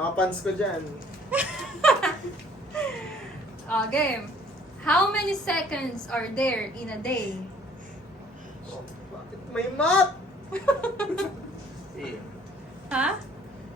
Mga fans ko dyan. Game. How many seconds are there in a day? Oh, bakit may math? Eh, Ha?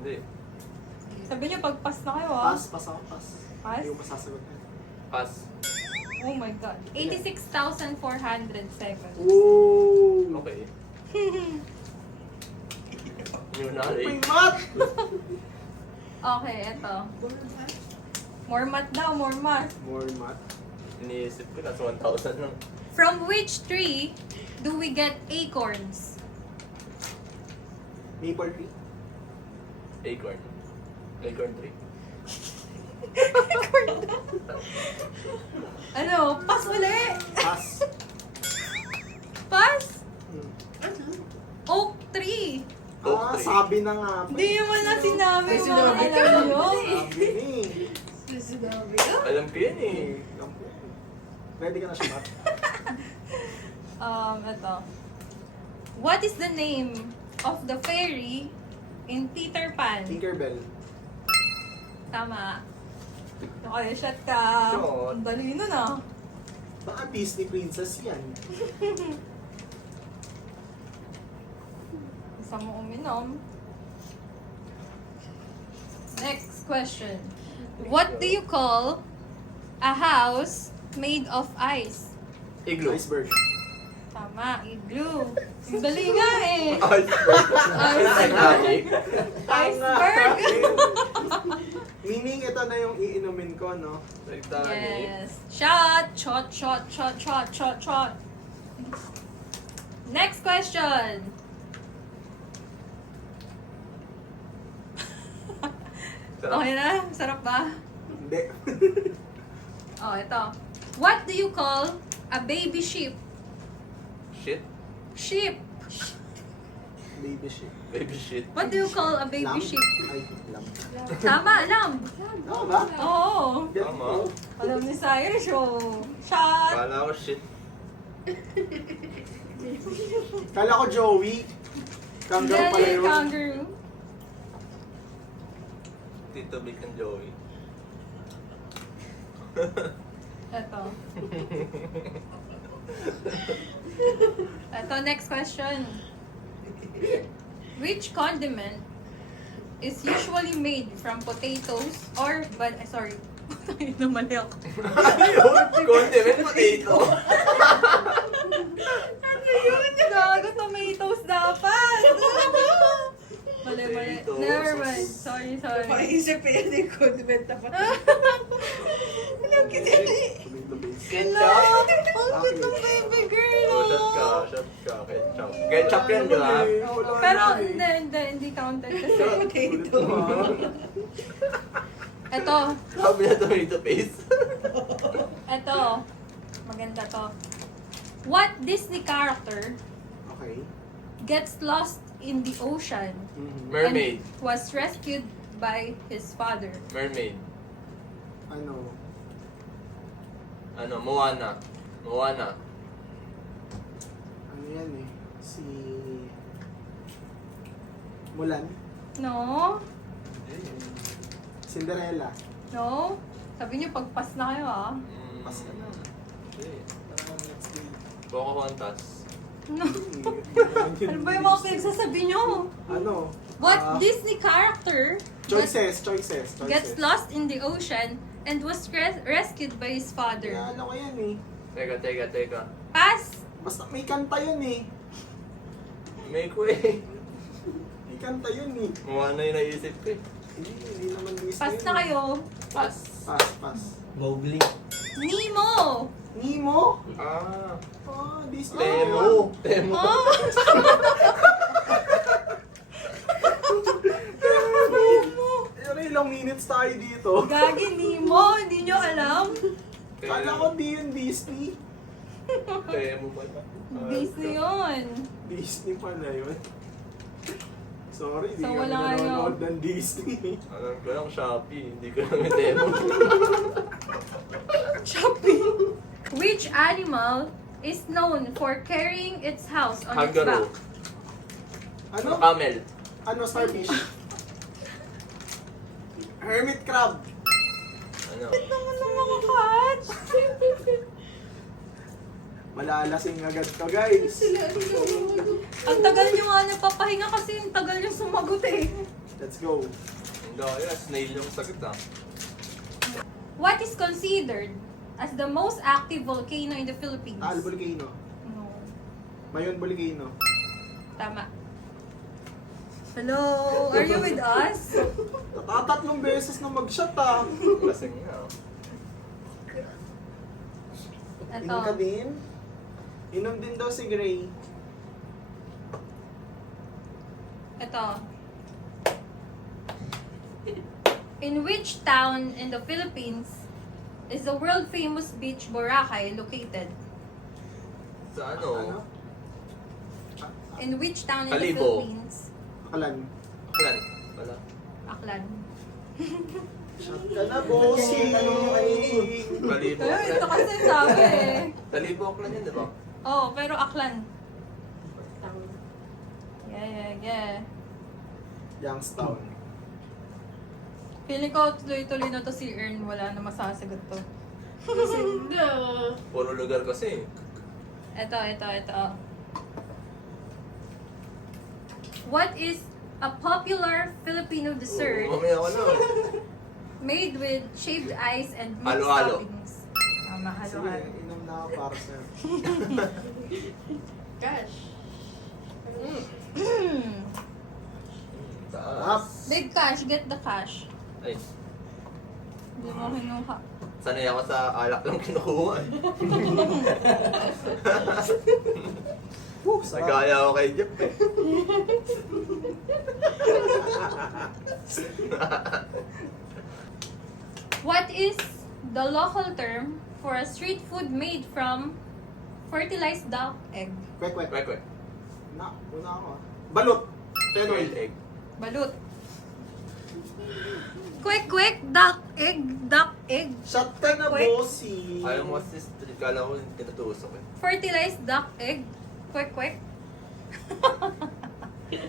hindi. Sabi niyo pag-pass na kayo ah. Pass ako, pass. Pass? Hindi ko masasagot yan. Pass. Oh my God. 86,400 seconds. Ooh! Okay. New May knowledge. math! Okay, eto. More math daw, more math. More math. Iniisip ko, nasa 1,000 lang. From which tree do we get acorns? Maple tree. Acorn. Acorn 3. Ano? Pass uli! Pass. Pass! Hmm. Oak tree! Oak Ah, tree. sabi na nga. pa. Hindi naman na sinabi May mo. sinabi ka. Alam nyo. Sabi ni. Sinabi ka? Alam ko yan eh. Ready ka na siya, Matt? Ito. What is the name of the fairy in Peter Pan? Tinkerbell. Tama. Okay, shot ka. Shot. Ang dali nun ah. Baka Disney princess yan. Isa mo uminom. Next question. What do you call a house made of ice? Igloo. Iceberg. Tama, igloo. Ang dali nga eh. Iceberg. Titanic. Iceberg. Meaning, ito na yung iinumin ko, no? Titanic. Yes. Shot, shot, shot, shot, shot, shot, shot. Next question. Sarap. Okay na? Sarap ba? Hindi. Oh, ito. What do you call a baby sheep? Shit. Sheep. Baby shit. Baby shit. What do you call a baby Lamb? sheep? Ay, lamb. Tama, lamb. Tama ba? Oo. Tama. Alam ni Cyrus, oh. Shot. Kala ko shit. Kala ko Joey. Kangaroo pala Hindi, yun. kangaroo. Tito Vic and Joey. Ito. Ito, next question. Which condiment is usually made from potatoes or, sorry, mali ako. Ayun! Condiment potato. Ano yun? Gago, tomatoes dapat. Mali. Potatoes. Never mind. Sorry. Paisip eh, hindi ko dimenta pa. Anong kinili? Tomato base. Ketchup. Ang cute ng baby girl. Oh, shot ka. Ketchup. Ketchup yan, di ba? Pero hindi counted kasi. Potato. Ito, Sabi na tomato paste. ito. Maganda to. What Disney character Okay. gets lost in the ocean Mhm. Mermaid. and was rescued by his father? Mermaid. Ano? Moana. Ano yan eh? Si... Mulan? No? Cinderella. No? Sabi niyo pag-pass na kayo ah. Pass ka na. Tara, let's go. Pocahontas. No. Ano ba yung mga pinagsasabi niyo? Ano? What Ah, Disney character Choices. gets lost in the ocean and was rescued by his father? Ano ko yan eh. Teka. Pass! Basta may kanta yun eh. May ko eh. May kanta yun eh. Moana yung naisip ko eh. Hindi naman Disney. Pass na kayo. Pass. Pass. Mowgli. Nemo! Nemo? Ah. Oh, Disney. Temo. Oh! Pero ilang minutes tayo dito. Gagi, Nemo! Hindi nyo alam? Kala ko di yun Disney. Temo pala. Disney yun. Disney pala yun. Sorry, di So, kami wala kayo. nanonood ng Disney. Alam ko lang Shopee. Hindi ko lang yung Temo. Shopee! Which animal is known for carrying its house on its Kangaroo. back? Ano? Camel. Ano, starfish? Hermit crab. Ano? Naman ng mga catch. Malalasing agad to, guys. Sila, ano. Ang tagal nyo nga nagpapahinga kasi yung tagal nyo sumagot eh. Let's go. Hindi ako yun. Snail yung sagot ah. What is considered as the most active volcano in the Philippines? Taal Volcano. No. Mayon Volcano. Tama. Hello? Are you with us? Natatatlong beses na mag-shot ah. Lasing nga. oh. Inom ka Ito. din? Inom din daw si Gray. Ito. In which town in the Philippines is the world famous beach Boracay located? Sa ano? In which town in the Kalibo. Philippines? Akalan. Aklan. Wala. Aklan. Shot ka na, bossing! Kalibo. Eh, ito kasi sabi eh. Kalibo Aklan yun, di ba? Oh, pero Aklan. Yeah. Youngstown. Feeling ko tuloy-tuloy na to si Ern. Wala na masasagot to. Ganda. Puro lugar kasi. Ito. What is a popular Filipino dessert Mamaya ko na. made with shaved ice and mixed Halo-halo. toppings? Tama, Sige, halo-halo. inom na ako para sa'yo. Cash. Taas. Big cash, get the cash. Ay, Hindi mo kinuha. sanay ako sa alak lang kinukuha eh. Sarap. Nagaya ako kay Jeff eh. What is the local term for a street food made from fertilized duck egg? Kwek, kwek. Kwek, kwek. Una ako ah. Balot. Boiled Tenoy. egg. Balut. Quick, duck egg. Shot ka na, Kwek. bossing. Ayaw mo kasi street, kala ko tinutusok eh. Fertilized duck egg. Quick.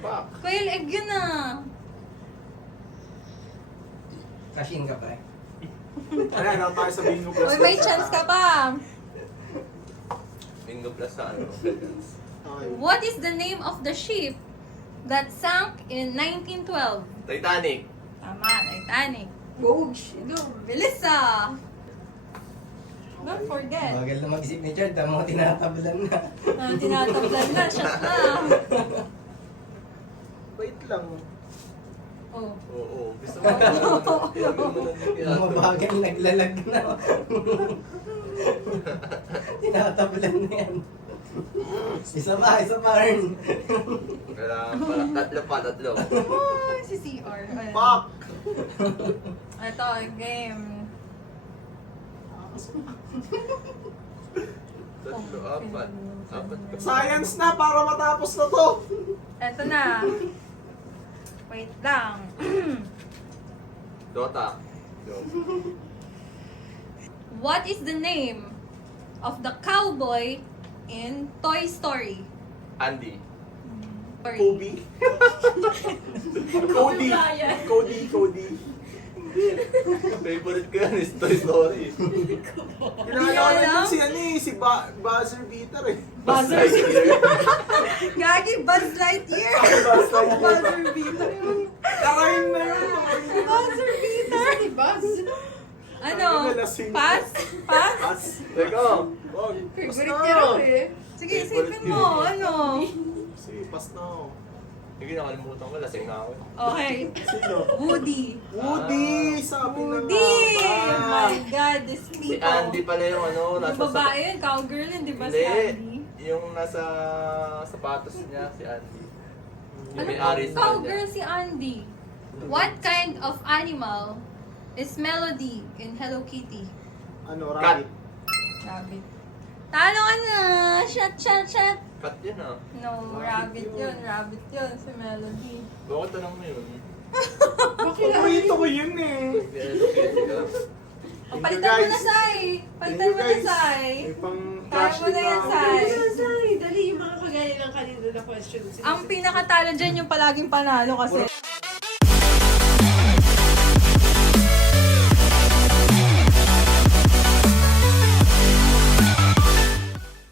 Pak. Quail egg yun ah. Kashin ka pa eh. Ayan, ako tayo sa bingo plus. Uy, may chance ka pa. Bingo plus sa ano. Okay. What is the name of the ship that sank in 1912? Titanic. Tama, Titanic. Vogue. Go. Bilis ah. Don't forget. Bagal na mag-isip ni Chard, tama mo tinatablan na. Tinatablan na, shot na. Wait lang. Oh. Oo. Gusto mo na. Mabagal, naglalag na. Tinatablan na yan. Isa pa, Ern. Kailangan pala. Tatlo. Oh, si CR. Ayan. Fuck! Ito, game. Tatlo, apat. Apat ka. Science na para matapos na to. Ito na. Wait lang. Dota. Go. What is the name of the cowboy in Toy Story? Andy. Story. Kobe. Cody. Brian. Cody. Favorite ko yan is Toy Story. Kilala ko na din si ano eh, si Buzzer Beater eh. Buzz Lightyear. Gagi, Buzz Lightyear. Buzz Lightyear. Buzzer beater. Kakain na yun. Buzzer beater. Ni Buzz. Ano? Lasing. Pass? Pass. Teka. Wag. Pass Favorite na. niya raw eh. Sige, isipin mo. Ano? Sige, pass na ako. Sige, nakalimutan ko. Lasing na ako. Okay. Sino? Woody. Woody! Sabi na Woody! Oh nga my God, this Si people. Andy pala yung ano. Yung Nasa babae yun, cowgirl yun, di ba si Hindi. Andy? Yung nasa sapatos niya, si Andy. Yung Ano may ba? aris Cowgirl si Andy. What kind of animal is Melody in Hello Kitty? Ano, Cat. rabbit? Rabbit. Talo ka na! Shot! Cut yun ah. No, rabbit yun. Rabbit yun, si Melody. Bakit tanong mo yun? Paborito ko yun eh. O, palitan mo na, Sai! Palitan mo na, Sai! May pang Kaya cash mo na yan, Sai. Say, dali yung mga kagaya ng kanina na questions. Ang pinakatalo dyan yung palaging panalo kasi